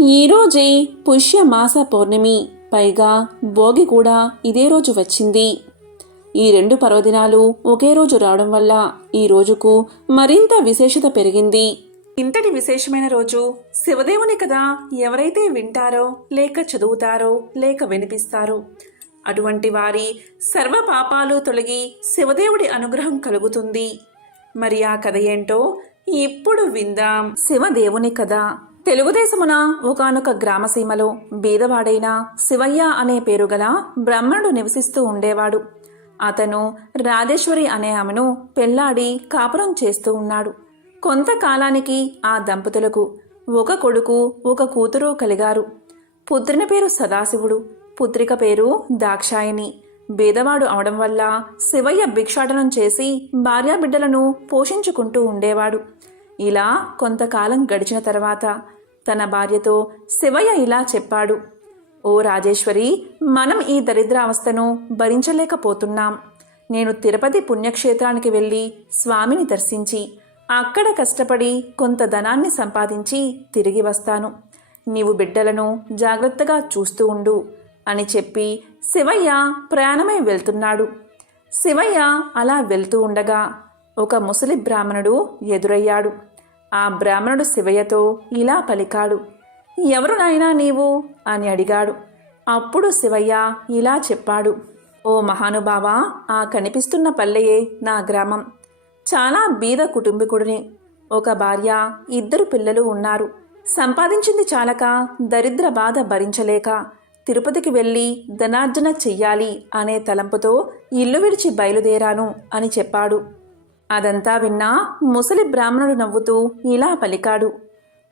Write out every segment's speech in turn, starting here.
ఈరోజే పుష్యమాస పౌర్ణమి పైగా భోగి కూడా ఇదే రోజు వచ్చింది. ఈ రెండు పర్వదినాలు ఒకే రోజు రావడం వల్ల ఈ రోజుకు మరింత విశేషత పెరిగింది. ఇంతటి విశేషమైన రోజు శివదేవుని కదా ఎవరైతే వింటారో లేక చదువుతారో లేక వినిపిస్తారో అటువంటి వారి సర్వ పాపాలు తొలగి శివదేవుడి అనుగ్రహం కలుగుతుంది. మరి ఆ కథ ఏంటో ఇప్పుడు విందాం. శివదేవుని కథ. తెలుగుదేశమున ఒకనొక గ్రామసీమలో బీదవాడైన శివయ్య అనే పేరు గల బ్రహ్మణుడు నివసిస్తూ ఉండేవాడు. అతను రాజేశ్వరి అనే ఆమెను పెళ్ళాడి కాపురం చేస్తూ ఉన్నాడు. కొంతకాలానికి ఆ దంపతులకు ఒక కొడుకు ఒక కూతురు కలిగారు. పుత్రుని పేరు సదాశివుడు పుత్రిక పేరు దాక్షాయిని బీదవాడు అవడం వల్ల శివయ్య భిక్షాటనం చేసి భార్యాబిడ్డలను పోషించుకుంటూ ఉండేవాడు. ఇలా కొంతకాలం గడిచిన తర్వాత తన భార్యతో శివయ్య ఇలా చెప్పాడు. ఓ రాజేశ్వరి మనం ఈ దరిద్రావస్థను భరించలేకపోతున్నాం. నేను తిరుపతి పుణ్యక్షేత్రానికి వెళ్ళి స్వామిని దర్శించి అక్కడ కష్టపడి కొంత ధనాన్ని సంపాదించి తిరిగి వస్తాను. నీవు బిడ్డలను జాగ్రత్తగా చూస్తూ ఉండు అని చెప్పి శివయ్య ప్రయాణమై వెళ్తున్నాడు. శివయ్య అలా వెళ్తూ ఉండగా ఒక ముసలి బ్రాహ్మణుడు ఎదురయ్యాడు. ఆ బ్రాహ్మణుడు శివయ్యతో ఇలా పలికాడు. ఎవరు నాయనా నీవు? అని అడిగాడు. అప్పుడు శివయ్య ఇలా చెప్పాడు. ఓ మహానుభావ ఆ కనిపిస్తున్న పల్లెయే నా గ్రామం. చాలా బీద కుటుంబీకుడిని. ఒక భార్య ఇద్దరు పిల్లలు ఉన్నారు. సంపాదించింది చాలక దరిద్ర బాధ భరించలేక తిరుపతికి వెళ్ళి ధనార్జన చెయ్యాలి అనే తలంపుతో ఇల్లు విడిచి బయలుదేరాను అని చెప్పాడు. అదంతా విన్నా ముసలి బ్రాహ్మణుడు నవ్వుతూ ఇలా పలికాడు.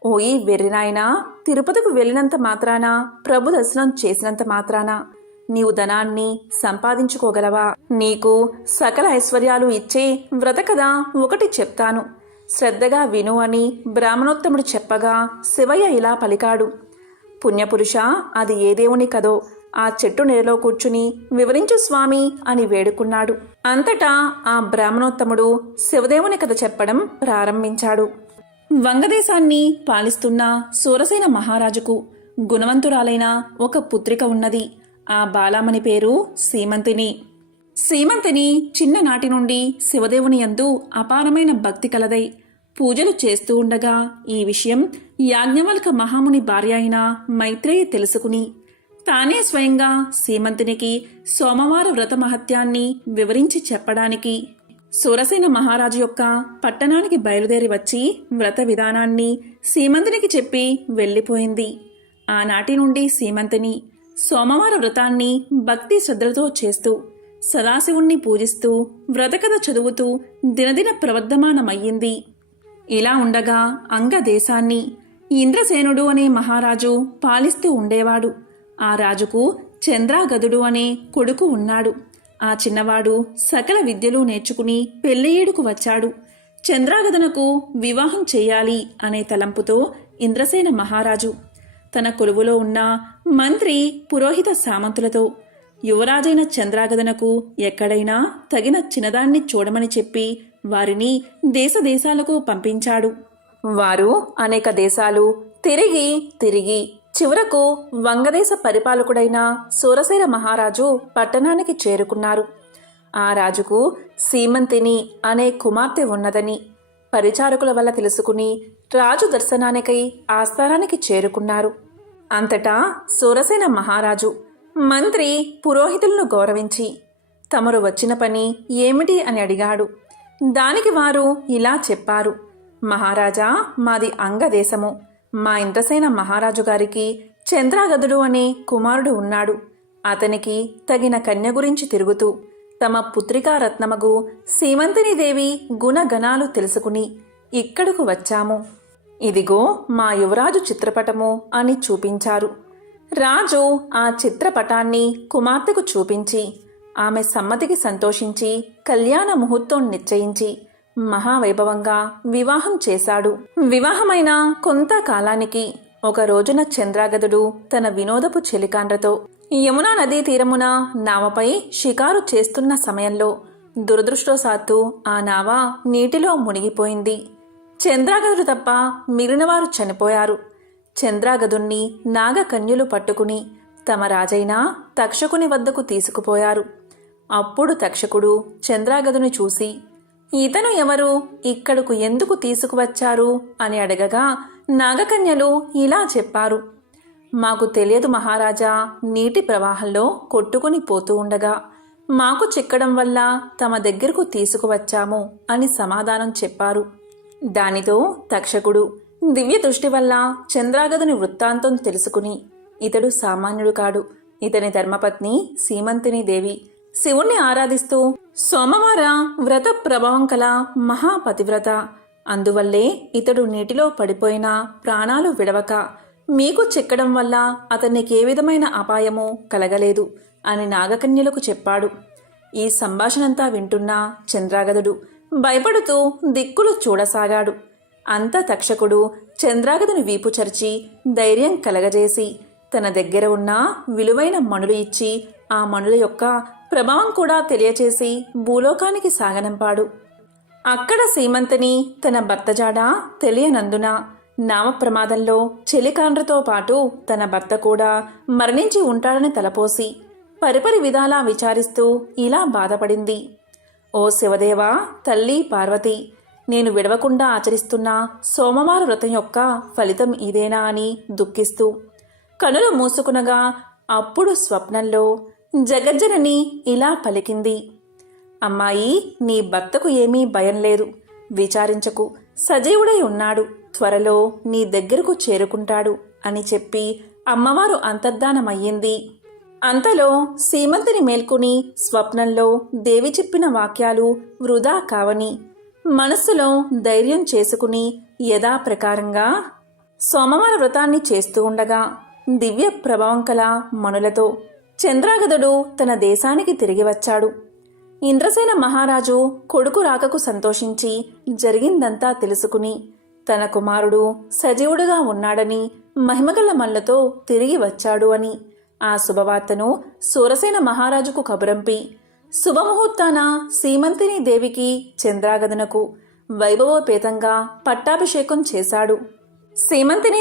ఓయి వెర్రినాయనా తిరుపతికి వెళ్ళినంత మాత్రాన ప్రభు దర్శనం చేసినంత మాత్రాన. నీవు ధనాన్ని సంపాదించుకోగలవా? నీకు సకల ఐశ్వర్యాలు ఇచ్చే వ్రత కథ ఒకటి చెప్తాను. శ్రద్ధగా విను అని బ్రాహ్మణోత్తముడు చెప్పగా శివయ్య ఇలా పలికాడు. పుణ్యపురుష అది ఏ దేవుని కదో ఆ చెట్టు నీడలో కూర్చుని వివరించు స్వామి అని వేడుకున్నాడు. అంతటా ఆ బ్రాహ్మణోత్తముడు శివదేవుని కథ చెప్పడం ప్రారంభించాడు. వంగదేశాన్ని పాలిస్తున్న సూరసేన మహారాజుకు గుణవంతురాలైన ఒక పుత్రిక ఉన్నది. ఆ బాలామణి పేరు సీమంతిని. సీమంతిని చిన్ననాటి నుండి శివదేవుని యందు అపారమైన భక్తి కలదై పూజలు చేస్తూ ఉండగా ఈ విషయం యాజ్ఞవల్క మహాముని భార్య అయిన మైత్రేయి తెలుసుకుని తానే స్వయంగా సీమంతునికి సోమవార వ్రత మహత్యాన్ని వివరించి చెప్పడానికి సురసేన మహారాజు యొక్క పట్టణానికి బయలుదేరి వచ్చి వ్రత విధానాన్ని సీమంతునికి చెప్పి వెళ్ళిపోయింది. ఆనాటి నుండి సీమంతిని సోమవార వ్రతాన్ని భక్తి శ్రద్ధలతో చేస్తూ సదాశివుణ్ణి పూజిస్తూ వ్రతకథ చదువుతూ దినదిన ప్రవర్ధమానమయ్యింది. ఇలా ఉండగా అంగదేశాన్ని ఇంద్రసేనుడు అనే మహారాజు పాలిస్తూ ఉండేవాడు. ఆ రాజుకు చంద్రాగదుడు అనే కొడుకు ఉన్నాడు. ఆ చిన్నవాడు సకల విద్యలు నేర్చుకుని పెళ్ళయ్యేడుకు వచ్చాడు. చంద్రాగదనకు వివాహం చేయాలి అనే తలంపుతో ఇంద్రసేన మహారాజు. తన కొలువులో ఉన్న మంత్రి పురోహిత సామంతులతో యువరాజైన చంద్రాగదనకు ఎక్కడైనా తగిన చిన్నదాన్ని చూడమని చెప్పి వారిని దేశదేశాలకు పంపించాడు. వారు అనేక దేశాలు తిరిగి తిరిగి చివరకు వంగదేశ పరిపాలకుడైన సూరసేన మహారాజు పట్టణానికి చేరుకున్నారు. ఆ రాజుకు సీమంతిని అనే కుమార్తె ఉన్నదని పరిచారకుల వల్ల తెలుసుకుని రాజు దర్శనానికై ఆస్థానానికి చేరుకున్నారు. అంతటా సూరసేన మహారాజు మంత్రి పురోహితులను గౌరవించి తమరు వచ్చిన పని ఏమిటి అని అడిగాడు. దానికి వారు ఇలా చెప్పారు మహారాజా మాది అంగదేశము. మా ఇంద్రసేన మహారాజు గారికి చంద్రాగదుడు అనే కుమారుడు ఉన్నాడు. అతనికి తగిన కన్య గురించి తిరుగుతూ తమ పుత్రికా రత్నమగు దేవి గుణగణాలు తెలుసుకుని ఇక్కడకు వచ్చాము. ఇదిగో మా యువరాజు చిత్రపటము అని చూపించారు. రాజు ఆ చిత్రపటాన్ని కుమార్తెకు చూపించి ఆమె సమ్మతికి సంతోషించి కళ్యాణ ముహూర్తం నిశ్చయించి మహావైభవంగా వివాహం చేశాడు. వివాహమైన కొంతకాలానికి ఒక రోజున చంద్రాగదుడు తన వినోదపు చెలికాండ్రతో యమునా నదీ తీరమున నావపై షికారు చేస్తున్న సమయంలో దురదృష్టవశాత్తు ఆ నావ నీటిలో మునిగిపోయింది. చంద్రాగదుడు తప్ప మిగిలినవారు చనిపోయారు. చంద్రాగదుణ్ణి నాగకన్యులు పట్టుకుని తమ రాజైన తక్షకుని వద్దకు తీసుకుపోయారు. అప్పుడు తక్షకుడు చంద్రాగదుని చూసి ఇతను ఎవరు? ఇక్కడకు ఎందుకు తీసుకువచ్చారు? అని అడగగా నాగకన్యలు ఇలా చెప్పారు. మాకు తెలియదు మహారాజా నీటి ప్రవాహంలో కొట్టుకుని పోతూ ఉండగా మాకు చిక్కడం వల్ల తమ దగ్గరకు తీసుకువచ్చాము అని సమాధానం చెప్పారు. దానితో తక్షకుడు దివ్య దృష్టి వల్ల చంద్రాగదుని వృత్తాంతం తెలుసుకుని ఇతడు సామాన్యుడు కాడు. ఇతని ధర్మపత్ని సీమంతిని దేవి శివుణ్ణి ఆరాధిస్తూ సోమవార వ్రత ప్రభావం కల మహాపతివ్రత. అందువల్లే ఇతడు నీటిలో పడిపోయినా ప్రాణాలు విడవక మీకు చిక్కడం వల్ల అతనికి ఏ విధమైన అపాయమూ కలగలేదు అని నాగకన్యలకు చెప్పాడు. ఈ సంభాషణంతా వింటున్న చంద్రాగదుడు భయపడుతూ దిక్కులు చూడసాగాడు. అంత తక్షకుడు చంద్రాగదుని వీపు చరిచి ధైర్యం కలగజేసి తన దగ్గర ఉన్న విలువైన మణులు ఇచ్చి ఆ మణుల యొక్క ప్రభావం కూడా తెలియచేసి భూలోకానికి సాగనంపాడు అక్కడ సీమంతిని తన భర్త జాడ తెలియనందున నామ ప్రమాదంలో చెలికాండ్రతో పాటు తన భర్త కూడా మరణించి ఉంటాడని తలపోసి పరిపరి విధాలా విచారిస్తూ ఇలా బాధపడింది. ఓ శివదేవా తల్లి పార్వతి నేను విడవకుండా ఆచరిస్తున్న సోమవార వ్రతం యొక్క ఫలితం ఇదేనా? అని దుఃఖిస్తూ కనులు మూసుకునగా అప్పుడు స్వప్నంలో జగజ్జనని ఇలా పలికింది. అమ్మాయి నీ భర్తకు ఏమీ భయం లేదు. విచారించకు. సజీవుడై ఉన్నాడు. త్వరలో నీ దగ్గరకు చేరుకుంటాడు అని చెప్పి అమ్మవారు అంతర్ధానమయ్యింది. అంతలో సీమంతిని మేల్కొని స్వప్నంలో దేవి చెప్పిన వాక్యాలు వృధా కావని మనస్సులో ధైర్యం చేసుకుని యథాప్రకారంగా సోమవార వ్రతాన్ని చేస్తూ ఉండగా దివ్య ప్రభావం కల మణులతో చంద్రాగదుడు తన దేశానికి తిరిగి వచ్చాడు. ఇంద్రసేన మహారాజు కొడుకు రాకకు సంతోషించి జరిగిందంతా తెలుసుకుని తన కుమారుడు సజీవుడుగా ఉన్నాడని మహిమగల మల్లతో తిరిగి వచ్చాడు అని ఆ శుభవార్తను సూరసేన మహారాజుకు కబురంపి శుభముహూర్తాన సీమంతిని దేవికి చంద్రాగదనకు వైభవోపేతంగా పట్టాభిషేకం చేశాడు.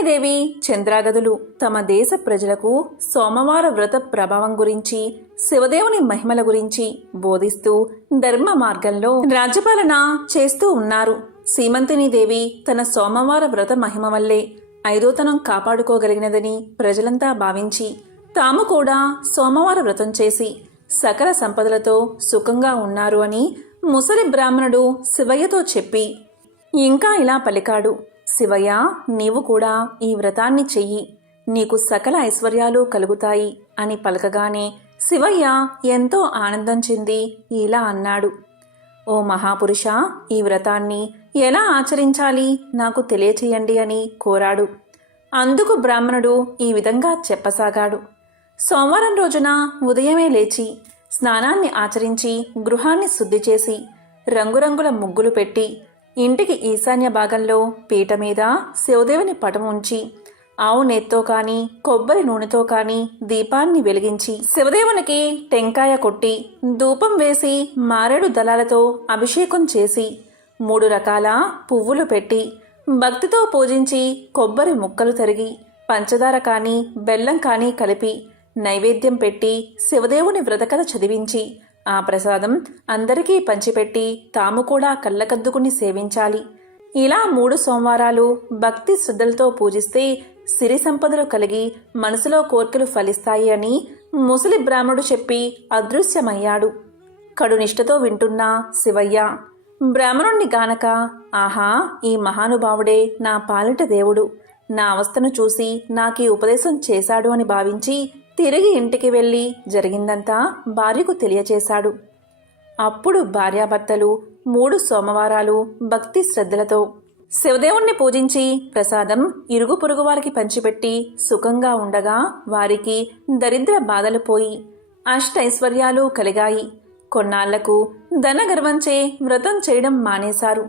దేవి చంద్రాగదులు తమ దేశ ప్రజలకు సోమవార వ్రత ప్రభావం గురించి శివదేవుని మహిమల గురించి బోధిస్తూ ధర్మ మార్గంలో రాజ్యపాలన చేస్తూ ఉన్నారు. సీమంతిని దేవి తన సోమవార వ్రత మహిమ వల్లే ఐదోతనం కాపాడుకోగలిగినదని ప్రజలంతా భావించి తాము కూడా సోమవార వ్రతం చేసి సకల సంపదలతో సుఖంగా ఉన్నారు అని ముసలి బ్రాహ్మణుడు శివయ్యతో చెప్పి ఇంకా ఇలా పలికాడు. శివయ్య నీవు కూడా ఈ వ్రతాన్ని చెయ్యి. నీకు సకల ఐశ్వర్యాలు కలుగుతాయి అని పలకగానే శివయ్య ఎంతో ఆనందం చెంది ఇలా అన్నాడు. ఓ మహాపురుష ఈ వ్రతాన్ని ఎలా ఆచరించాలి నాకు తెలియచేయండి అని కోరాడు. అందుకు బ్రాహ్మణుడు ఈ విధంగా చెప్పసాగాడు. సోమవారం రోజున ఉదయమే లేచి స్నానాన్ని ఆచరించి గృహాన్ని శుద్ధి చేసి రంగురంగుల ముగ్గులు పెట్టి ఇంటికి ఈశాన్య భాగంలో పీట మీద శివదేవుని పటం ఉంచి ఆవు నెత్తో కాని కొబ్బరి నూనెతో కాని దీపాన్ని వెలిగించి శివదేవునికి టెంకాయ కొట్టి ధూపం వేసి మారేడు దళాలతో అభిషేకం చేసి మూడు రకాల పువ్వులు పెట్టి భక్తితో పూజించి కొబ్బరి ముక్కలు తరిగి పంచదార కానీ బెల్లం కానీ కలిపి నైవేద్యం పెట్టి శివదేవుని వ్రతకథ చదివించి ఆ ప్రసాదం అందరికీ పంచిపెట్టి తాము కూడా కళ్ళకద్దుకుని సేవించాలి. ఇలా మూడు సోమవారాలు భక్తి శ్రద్ధలతో పూజిస్తే సిరి సంపదలు కలిగి మనసులో కోర్కెలు ఫలిస్తాయి అని ముసలి బ్రాహ్మడు చెప్పి అదృశ్యమయ్యాడు. కడునిష్టతో వింటున్న శివయ్య బ్రాహ్మణుణ్ణి గానక ఆహా ఈ మహానుభావుడే నా పాలిట దేవుడు. నా అవస్థను చూసి నాకీ ఉపదేశం చేశాడు అని భావించి తిరిగి ఇంటికి వెళ్ళి జరిగిందంతా భార్యకు తెలియచేశాడు. అప్పుడు భార్యాభర్తలు మూడు సోమవారాలు భక్తి శ్రద్ధలతో శివదేవుణ్ణి పూజించి ప్రసాదం ఇరుగు పొరుగు వారికి పంచిపెట్టి సుఖంగా ఉండగా వారికి దరిద్ర బాధలు పోయి అష్టైశ్వర్యాలు కలిగాయి. కొన్నాళ్ళకు ధనగర్వంచే వ్రతం చేయడం మానేశారు.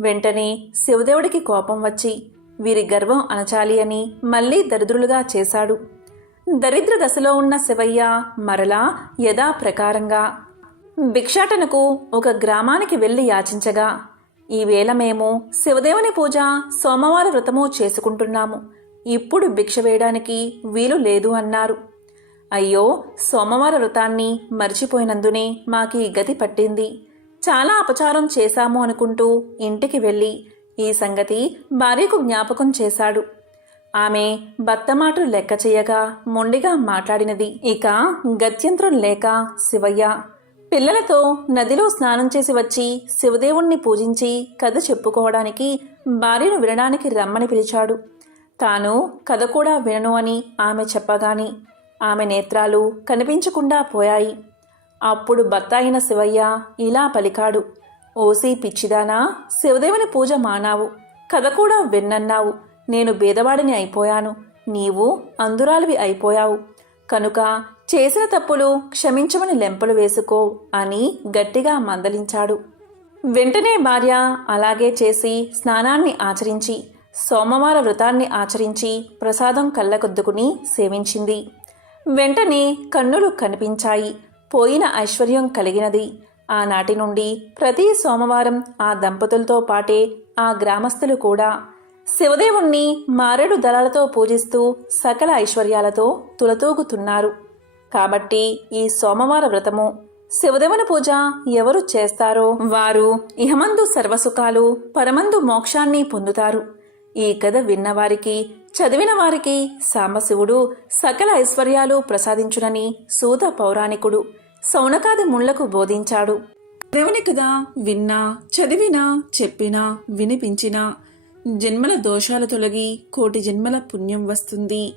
వెంటనే శివదేవుడికి కోపం వచ్చి వీరి గర్వం అణచాలి అని మళ్ళీ దరిద్రులుగా చేశాడు. దరిద్ర దశలో ఉన్న శివయ్య మరలా యథాప్రకారంగా భిక్షాటనకు ఒక గ్రామానికి వెళ్ళి యాచించగా ఈవేళ మేము శివదేవుని పూజ సోమవార వ్రతము చేసుకుంటున్నాము. ఇప్పుడు భిక్ష వేయడానికి వీలు లేదు అన్నారు. అయ్యో సోమవార వ్రతాన్ని మర్చిపోయినందునే మాకీ గతి పట్టింది. చాలా అపచారం చేశాము అనుకుంటూ ఇంటికి వెళ్ళి ఈ సంగతి భార్యకు జ్ఞాపకం చేశాడు. ఆమె భర్త మాటలు లెక్క చేయగా మొండిగా మాట్లాడినది. ఇక గత్యంతరం లేక శివయ్య. పిల్లలతో నదిలో స్నానం చేసి వచ్చి శివదేవుణ్ణి పూజించి కథ చెప్పుకోవడానికి భార్యను వినడానికి రమ్మని పిలిచాడు. తాను కథ కూడా వినను అని ఆమె చెప్పగాని ఆమె నేత్రాలు కనిపించకుండా పోయాయి. అప్పుడు భర్త అయిన శివయ్య ఇలా పలికాడు. ఓసి పిచ్చిదానా శివదేవుని పూజ మానావు. కథ కూడా విన్నన్నావు. నేను బీదవాడిని అయిపోయాను. నీవు అందురాలివి అయిపోయావు. కనుక చేసిన తప్పులు క్షమించమని లెంపలు వేసుకో అని గట్టిగా మందలించాడు. వెంటనే భార్య అలాగే చేసి స్నానాన్ని ఆచరించి సోమవార వ్రతాన్ని ఆచరించి ప్రసాదం కళ్ళకొద్దుకుని సేవించింది. వెంటనే కన్నులు కనిపించాయి. పోయిన ఐశ్వర్యం కలిగినది. ఆనాటి నుండి ప్రతి సోమవారం ఆ దంపతులతో పాటే ఆ గ్రామస్తులు కూడా శివదేవుణ్ణి మారేడు దళాలతో పూజిస్తూ సకల ఐశ్వర్యాలతో తులతూగుతున్నారు. కాబట్టి ఈ సోమవార వ్రతము శివదేవుని పూజ ఎవరు చేస్తారో వారు ఇహమందు సర్వసుఖాలు పరమందు మోక్షాన్ని పొందుతారు. ఈ కథ విన్నవారికి చదివిన వారికి సాంబశివుడు సకల ఐశ్వర్యాలు ప్రసాదించునని సూత పౌరాణికుడు సౌనకాది ముళ్ళకు బోధించాడు. దేవుని కథ విన్నా చదివినా చెప్పినా వినిపించినా జన్మల దోషాలు తొలగి కోటి జన్మల పుణ్యం వస్తుంది.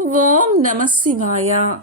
ఓం నమ శివాయ.